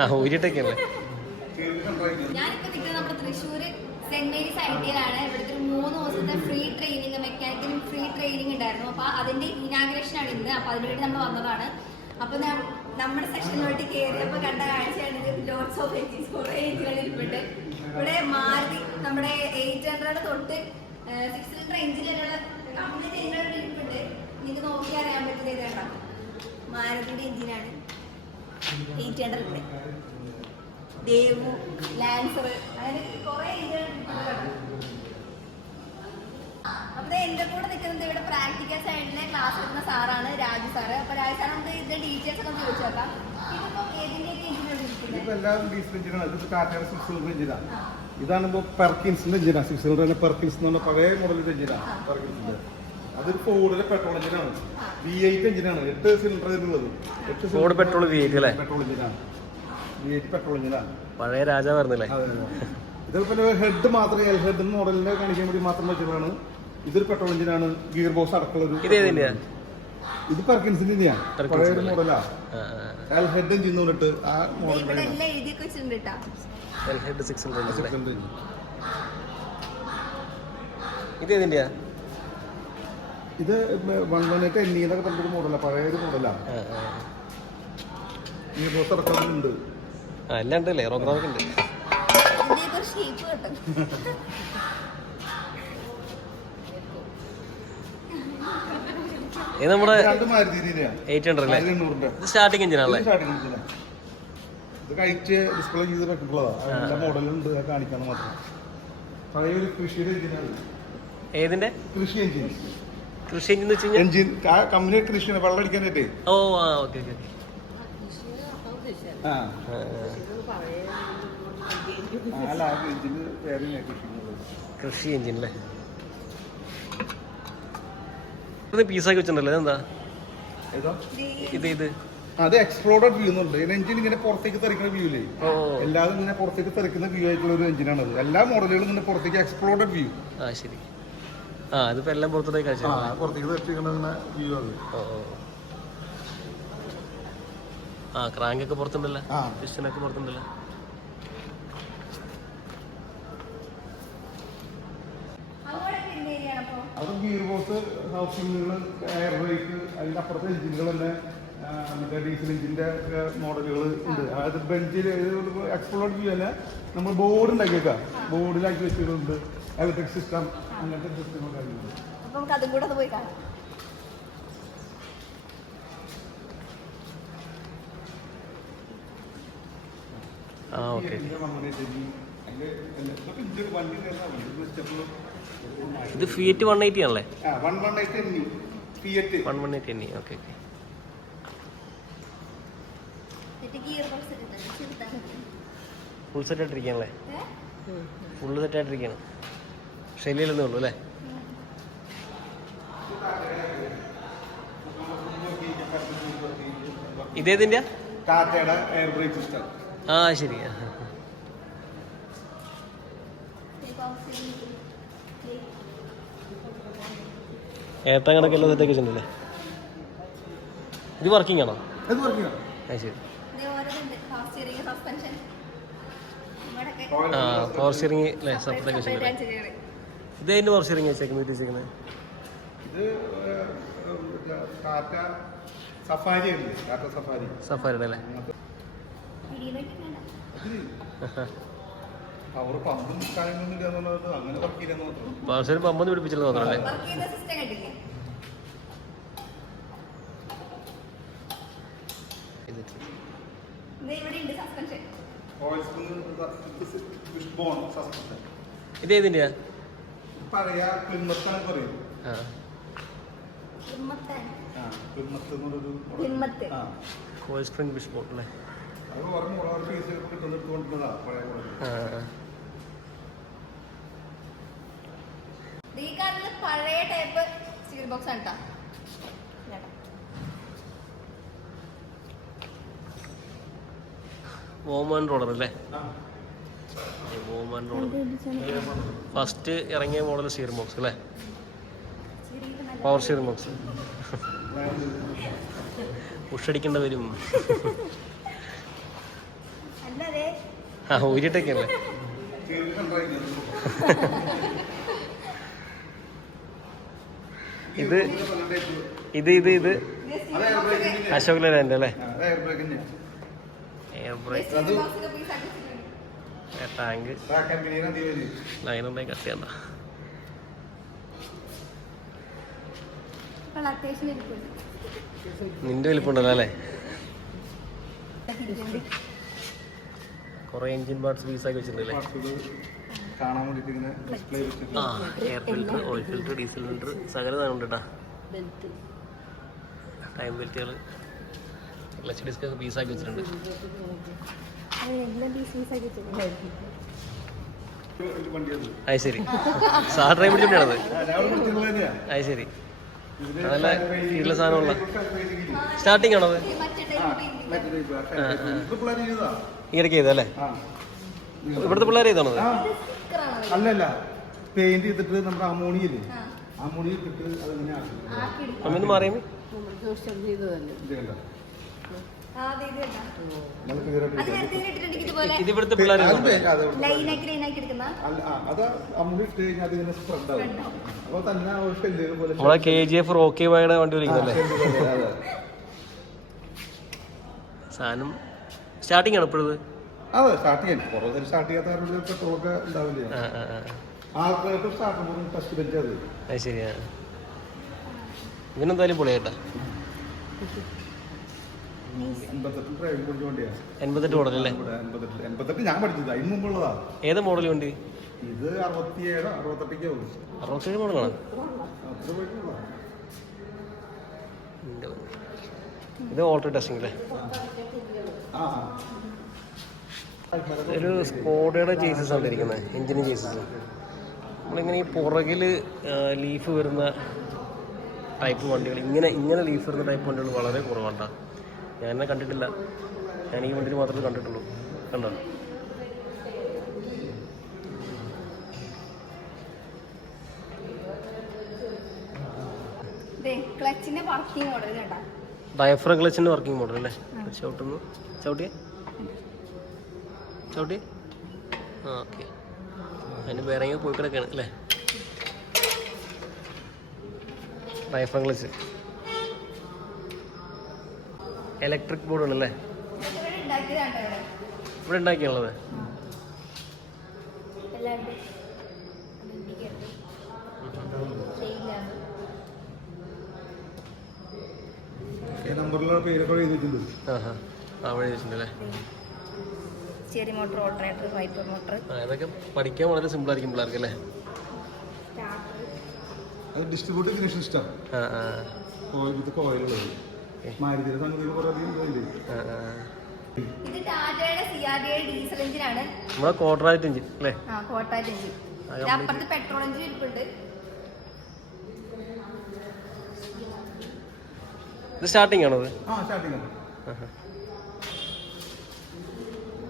ആ ഊരിട്ടൊക്കെയല്ലേ ഞാനിപ്പോ നിൽക്കുന്നത് നമ്മുടെ തൃശ്ശൂര് സെന്റ് മേരീസ് ഐഡിയയിലാണ്. ഇവിടുത്തെ മൂന്ന് ദിവസത്തെ ഫ്രീ ട്രെയിനിങ് മെക്കാനിക്കലും ഫ്രീ ട്രെയിനിങ് ഉണ്ടായിരുന്നു. അപ്പൊ അതിന്റെ ഇനാഗ്രേഷൻ ആണ് ഇന്ന്. അപ്പൊ അതിനുവേണ്ടി നമ്മൾ വന്നതാണ്. അപ്പൊ നമ്മുടെ സെക്ഷനിലോട്ട് കയറിയപ്പോ കണ്ട കാഴ്ചയാണ് ഓഫ് എഞ്ചിൻസ് കുറെ എഞ്ചിനുകൾ ഇരിപ്പുണ്ട്. ഇവിടെ മാരുതി നമ്മുടെ എയ്റ്റ് ഹൺഡ്രഡ് തൊട്ട് സിക്സ് ഹൺഡ്രഡ് എഞ്ചിൻ വരെയുള്ള കംപ്ലീറ്റ് എഞ്ചിനുകൾ ഇരിപ്പുണ്ട്. നിങ്ങൾക്ക് നോക്കി അറിയാൻ പറ്റുന്ന ഇതാണ് മാരുതിയുടെ എഞ്ചിനാണ് എയ്റ്റ് ഹൺഡ്രഡിന്റെ ദേവു ലാൻസർ അങ്ങനെ കുറേ അപ്പൊ എന്റെ കൂടെ നിൽക്കുന്നത് ഇവിടെ പ്രാക്ടിക്കൽ സൈഡിലെ ക്ലാസ് എടുക്കുന്ന സാറാണ് രാജു സാറ് അപ്പൊ രാജു സാർ നമുക്ക് ഇതിന്റെ ഡീറ്റെയിൽസ് ഒക്കെ ചോദിച്ചോക്കാം ചോദിച്ചു നോക്കാം. ഇതിപ്പോ ഏതിന്റെയൊക്കെ ഇതാണ് പെർക്കിൻസിന്റെ എഞ്ചിനാണ് സിക്സ് ഹൺഡ്രഡ് പെർക്കിൻസ് എന്ന് പറഞ്ഞ പഴയ മോഡലിന്റെ എഞ്ചിനാണ് പെർക്കിൻസിന്റെ അതൊരു ഫോർഡിലെ പെട്രോൾ എഞ്ചിനാണ് വി എയ്റ്റ് എഞ്ചിനാണ് എട്ട് സിലിണ്ടർ ഉള്ളത് എട്ട് ഫോർഡ് പെട്രോൾ വി എയ്റ്റ് അല്ലേ? പെട്രോൾ എഞ്ചിനാണ് വി എയ്റ്റ് പെട്രോൾ എഞ്ചിനാണ് പഴയ രാജാ വരുന്നില്ലേ അതെ ഇതിപ്പോ ഹെഡ് മാത്രമേ എൽ ഹെഡ് മോഡലിനെ കാണിക്കാൻ വേണ്ടി മാത്രം വെച്ചതാണ്. ഇതൊരു പെട്രോൾ എഞ്ചിനാണ് ഗിയർ ബോക്സ് അടക്കമുള്ള ഒരു ഇത് ഏതിന്റെയാ ഇത് പെർക്കിൻസിന്റെ തന്നെയാണ് പഴയ ഒരു? മോഡലാ. എൽ ഹെഡ് എഞ്ചിൻ തോന്നിട്ട് പറഞ്ഞിട്ട് ആ മോഡൽ ഇത് എല്ലാം ഇത് വൺ വൺ എയ്റ്റ് എൻ എന്നൊക്കെ പറഞ്ഞൊരു മോഡലാണ് പഴയ ഒരു മോഡലാണ്. ഈ ബോസ് ഇറക്കാറുണ്ട് എല്ലാം ഉണ്ട്. ഷേപ്പ് കിട്ടും ഇത് നമ്മുടെ എയ്റ്റ് ഹൺഡ്രഡ് ഇത് സ്റ്റാർട്ടിംഗ് എഞ്ചിനാണല്ലേ ഇത് കഴിച്ച് ഡിസ്പ്ലേ ചെയ്ത് വെക്കുമ്പോഴാണ് മോഡലുണ്ട് കാണിക്കാന്ന് മാത്രം. പഴയ ഒരു കൃഷിയുടെ എഞ്ചിനാണ് ഏതിന്റെ? കൃഷി എഞ്ചിൻ കൃഷി എഞ്ചിൻ വെച്ച് കഴിഞ്ഞാൽ എഞ്ചിൻ ആ കമ്പനി കൃഷിയാണ് വെള്ളം അടിക്കാനായിട്ടേ. ഓ ആ ഓക്കെ ഓക്കെ ആ ആ, അല്ല ആ എഞ്ചിന് വേറെ കൃഷി എഞ്ചിൻ അല്ലേ? ഇത് പീസാക്കി വെച്ചിട്ടുണ്ടല്ലോ എന്താ ഏതാ? ഇത് ഇത്. അത് എക്സ്പ്ലോർഡ് വ്യൂ എന്നുണ്ട്. എഞ്ചിൻ ഇങ്ങനെ പുറത്തേക്ക് തെറിക്കുന്ന വ്യൂ ഇല്ലേ? ഓ. എല്ലാതും ഇങ്ങനെ പുറത്തേക്ക് തെറിക്കുന്ന വ്യൂ ആയിട്ടുള്ള ഒരു എഞ്ചിനാണത് എല്ലാ മോഡലുകളും ഇങ്ങനെ പുറത്തേക്ക് എക്സ്പ്ലോർഡ് വ്യൂ ആ ശരി. ആ ഇതിപ്പോ എല്ലാം പുറത്തോട്ടേക്ക് ആ പുറത്തേക്ക് തെറിച്ചിരിക്കുന്ന വ്യൂ അത് ഓ ഓ. ആ ക്രാങ്ക് ഒക്കെ പുറത്തുണ്ടല്ലോ ഫിഷനൊക്കെ പുറത്തുണ്ടല്ലോ? അത് ഗിയർ ബോക്സ് ഹൗസിങ്ങുകൾ എയർ ബ്രേക്ക് അതിന്റെ അപ്പുറത്തെ എഞ്ചിനുകൾ തന്നെ മറ്റേ ഡീസൽ എഞ്ചിന്റെ മോഡലുകൾ ഉണ്ട്. അതായത് ബെഞ്ചിൽ നമ്മൾ ബോർഡ് ഉണ്ടാക്കിയേക്കാം. ബോർഡിലാക്കി വെച്ചിട്ടുണ്ട്. ഇലക്ട്രിക് സിസ്റ്റം അപ്പൊ നമുക്ക് അതും കൂടെ ഒന്ന് പോയി കാണാം. ആ ഓക്കെ. ഇത് ഇത് ഫിയറ്റ് വൺ എയ്റ്റി ആണല്ലേ? ആ വൺ വൺ എയ്റ്റ് എണ്ണി. Okay okay. ഫുൾ സെറ്റ് ആയിട്ടിരിക്കണല്ലേ? ഫുള്ള് സെറ്റ് ആയിട്ടിരിക്കുകയാണ്. ഷെല്ലിയിലൊന്നേ ഉള്ളൂ അല്ലേ? ഇതേതിന്റെ സിസ്റ്റം ആ ശരി. ഏത്തം കണക്കെല്ലാം സെറ്റ് ആക്കി വെച്ചിട്ടുണ്ടല്ലേ? ഇത് വർക്കിംഗ് ആണോ? ഇത് വർക്കിംഗ് ആ ശരി. ആ പവർ സ്റ്റിയറിംഗ് അല്ലേ? സപ്പറേറ്റ് വെച്ചിട്ടുണ്ടല്ലേ. ഇത് അതിന്റെ കുറച്ച് ഇറങ്ങി വെച്ചേക്കുന്നത് വെച്ചേക്കുന്നത് ഇത് ടാറ്റ സഫാരി ഉണ്ട് ടാറ്റ സഫാരി സഫാരിയുടെ അല്ലേ പമ്പും കാര്യങ്ങളൊന്നും ഇല്ല എന്നുള്ളത് അങ്ങനെ വർക്ക് ചെയ്യാന്ന് മാത്രം പവർ സ്റ്റിയറിംഗ് പമ്പൊന്നും പിടിപ്പിച്ചില്ല തോന്നണല്ലേ സിസ്റ്റം കണ്ടില്ലേ ഇത് ഇത് ഇവിടെ ഉണ്ട് സസ്പെൻഷൻ ബോൺ സസ്പെൻഷൻ ഇത് ഏതിന്റെയാ പഴയ ക്ലിമത്താണ് പറയും. കോയിൽ സ്പ്രിംഗ് ഫിഷ് ബോട്ട് അല്ലേ? അത് ഓരോ ഓരോ പീസ് കിട്ടുന്ന എടുത്തുകൊണ്ടിരുന്നതാ പഴയ പഴയ ടൈപ്പ് സ്റ്റീൽ ബോക്സ് ആണ് കേട്ടോ. വോമൻ റോളർ അല്ലേ? ഫസ്റ്റ് ഇറങ്ങിയ മോഡൽ സീറിംഗ് ബോക്സ് അല്ലേ പവർ സീറിംഗ് ബോക്സ് ഉഷടിക്കേണ്ട വരും. ആ ഊരിട്ടൊക്കെയല്ലേ ഇത് ഇത് ഇത് ഇത് അശോക് ലാൻഡ് അല്ലേ? എയർ ബ്രേക്ക് സ്റ്റീൽ ബോക്സൊക്കെ piece ആക്കി വെച്ചിട്ടുണ്ട്. ടാങ്ക് ലൈനുണ്ടെങ്കിൽ കട്ട് ചെയ്യണ്ട നിന്റെ വലിപ്പുണ്ടല്ലേ അല്ലേ കുറേ എഞ്ചിൻ പാർട്സ് പീസാക്കി വെച്ചിട്ടുണ്ടല്ലേ കാണാൻ വെച്ചിട്ട്. ആ air filter oil filter diesel filter സകല സാധനം ടൈം ബെൽറ്റുകൾ ക്ലച്ച് ഡിസ്ക് ഒക്കെ പീസാക്കി വെച്ചിട്ടുണ്ട്. അത് അത് ശരി. സാർ ഡ്രൈവ് തന്നെയാ. അത് ശരി. നല്ല ഫീലുള്ള സാധനമുള്ള സ്റ്റാർട്ടിംഗ് ആണോ. ഈ ഇടയ്ക്ക് ചെയ്തല്ലേ ആ. ഇവിടുത്തെ പിള്ളേർ ചെയ്താണത്? അല്ലല്ല. പെയിന്റ് ചെയ്തിട്ട് നമ്മുടെ അമോണിയല്ലേ? അമോണിയ അമോണി ഇട്ടിട്ട് അതിങ്ങനെ ആക്കി. ആക്കിയെടുക്കും. അമ്മയൊന്ന് മാറിയമേ ഇത് ആ, അത് ഇത് നല്ല clear ആയിട്ട് അത് നേരത്തെ ഇട്ടിട്ടുണ്ടെങ്കിൽ ഇതുപോലെ ഇത് ഇവിടുത്തെ പിള്ളേർ അത് paint, അത് ലൈൻ ആക്കി ലൈൻ ആക്കി എടുക്കുന്ന ആ, അത് അമോണി ഇട്ട് കഴിഞ്ഞാൽ അതിങ്ങനെ സ്പ്രെഡ് ആവും. Spread ആവും. അപ്പൊ തന്നെ ആ ഒരു ഷെല്ല് പോലെ നമ്മളെ കെ ജി എഫ് റോക്കി വായുടെ വണ്ടി വിളിക്കുന്നല്ലേ. സാധനം സ്റ്റാർട്ടിംഗ് ആണ് ഇപ്പോഴത്? അതെ സ്റ്റാർട്ട് കുറേ പെട്രോളൊക്കെ ഉണ്ടാവില്ലേ? ആ ആ ആ. ആൾക്കാർക്ക് സ്റ്റാർട്ട് ഫസ്റ്റ് ബെഞ്ച് അത്. ഇവനെന്തായാലും പൊളിയായിട്ടാ എൺപത്തെട്ട് മോഡൽ അല്ലേ? എൺപത്തെട്ട് ഞാൻ പഠിച്ചത് അതിന് മുമ്പുള്ളതാ. ഏത് മോഡൽ ഉണ്ട് ഇത് അറുപത്തിയേഴോ അറുപത്തെട്ടൊക്കെ. ആവും അറുപത്തേഴ് മോഡലാണ് ഇത് ഓൾട്ടർ ടെസ്റ്റിംഗ് അല്ലേ? ഒരു സ്കോഡയുടെ ചേസസ് ആണ് ഇരിക്കുന്നത് എഞ്ചിന് ചേസസ് നമ്മളിങ്ങനെ ഈ പുറകിൽ ലീഫ് വരുന്ന ടൈപ്പ് വണ്ടികൾ ഇങ്ങനെ ഇങ്ങനെ ലീഫ് വരുന്ന ടൈപ്പ് വണ്ടികൾ വളരെ കുറവാണ് ഞാൻ എന്നെ കണ്ടിട്ടില്ല. ഞാൻ ഈ വണ്ടിയിൽ മാത്രമേ കണ്ടിട്ടുള്ളൂ. കണ്ടോ? ഡയഫ്രം ക്ലച്ചിന്റെ വർക്കിംഗ് മോഡൽ കേട്ടോ. ഡയഫ്രം ക്ലച്ചിന്റെ വർക്കിംഗ് മോഡൽ അല്ലേ? ചവിട്ടുന്നു. ചവിട്ടിയേ? ചവിട്ടിയേ? ആ ഓക്കെ. അതിന് വേറെ പോയി കിടക്കാണ് അല്ലേ? Diaphragm clutch. ഇലക്ട്രിക് ബോർഡ് ആണല്ലേ? ഇവിടെ ഉണ്ടാക്കിയുള്ളത് ഇതൊക്കെ പഠിക്കാൻ വളരെ സിമ്പിൾ ആയിരിക്കും പിള്ളേർക്ക് അല്ലേ? സ്റ്റാർട്ടർ അത് ഡിസ്ട്രിബ്യൂട്ട് ഫിനിഷ് സിസ്റ്റം ആ ആ. കോയിൽ കോയിലുള്ളത്. മാരുതിയുടെ സംഗതികൾ കുറേ ഇത് ടാറ്റയുടെ സി ഡീസൽ എഞ്ചിനാണ്. നമ്മളെ കോട്ടറായിട്ട് എഞ്ചിൻ അല്ലേ? ആ കോട്ടാറ്റ് എഞ്ചിൻ ഇത് അപ്പുറത്ത് പെട്രോൾ എഞ്ചിൻ ഇരിപ്പുണ്ട്. ഇത് സ്റ്റാർട്ടിംഗ് ആണോ ഇത്? ആ സ്റ്റാർട്ടിങ് ആഹാ.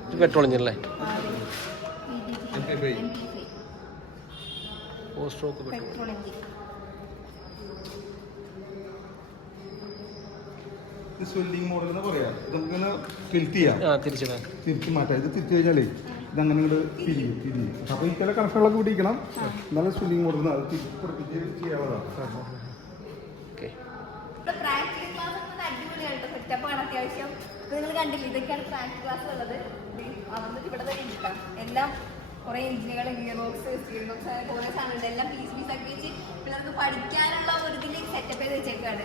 ഇത് പെട്രോൾ എഞ്ചിൻ അല്ലേ? MPFI. Four stroke petrol petrol engine ഇത് സ്വെല്ലിംഗ് മോഡൽ എന്ന് പറയാം. ഇത് നമുക്കിങ്ങനെ ഫിൽറ്റ് ചെയ്യാം. തിരിച്ച് മാറ്റാം. ഇത് തിരിച്ചു കഴിഞ്ഞാലേ അങ്ങനെ ഇങ്ങോട്ട് തിരിയും തിരിയും. അപ്പോൾ ഈ ചില കണക്ഷനുകളൊക്കെ പിടിക്കണം നല്ല സ്വെല്ലിംഗ് മോഡൽ അത് തിരിച്ച് പൊടിപ്പിച്ച് ചെയ്യാവുന്നതാണ്. കേട്ടോ അത്യാവശ്യം. നിങ്ങൾ കണ്ടില്ല? ഇതൊക്കെയാണ് പ്രാക്ടിക് ക്ലാസ് ഉള്ളത്. വന്നിട്ട് ഇവിടെ തന്നെ ഇരിക്കാം. എല്ലാം കുറെ എഞ്ചിനുകൾ ഗിയർ ബോക്സ് സ്റ്റീൽ ബോക്സ് അങ്ങനെ കുറെ സാധനങ്ങൾ എല്ലാം പീസ് പീസ് ആക്കി വെച്ച് പിള്ളേർക്ക് പഠിക്കാനുള്ള ഒരു ഇതിൽ സെറ്റപ്പ് ചെയ്ത് വെച്ചേക്കാണ്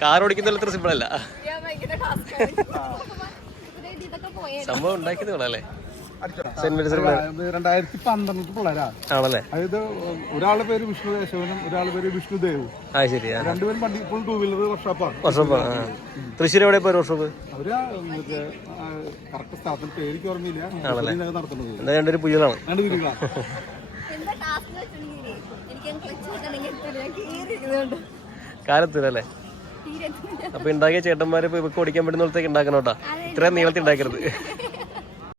കാർ ഓടിക്കുന്ന അത്ര സിമ്പിൾ അല്ല. സംഭവം ഉണ്ടാക്കിയത് കൊള്ളാല്ലേ രണ്ടായിരത്തി പന്ത്രണ്ട് പിള്ളേരാ. ആണല്ലേ? അതായത് ഒരാളുടെ പേര് വിഷ്ണു കേശവനും ഒരാളുടെ പേര് വിഷ്ണുദേവും ആ ശരി രണ്ടുപേരും വണ്ടി ഇപ്പോൾ ടൂ വീലർ വർക്ക്ഷോപ്പാണ് വർഷോപ്പ് ആ. തൃശ്ശൂർ എവിടെ പോയി വർഷോപ്പ് അവർ കറക്റ്റ് സ്ഥലത്തിന് പേരിക്ക് ഓർമ്മയില്ല. നടത്തുന്നത്. എന്താ രണ്ടൊരു പുയ്യലാണ് രണ്ട് വീടുകളാ അപ്പൊ ഉണ്ടാക്കിയ ചേട്ടന്മാര് ഇപ്പൊ ഇവക്ക് ഓടിക്കാൻ പറ്റുന്ന പോലത്തേക്ക് ഉണ്ടാക്കണം കേട്ടോ. ഇത്രയും നീളത്തിൽ ഉണ്ടാക്കരുത്.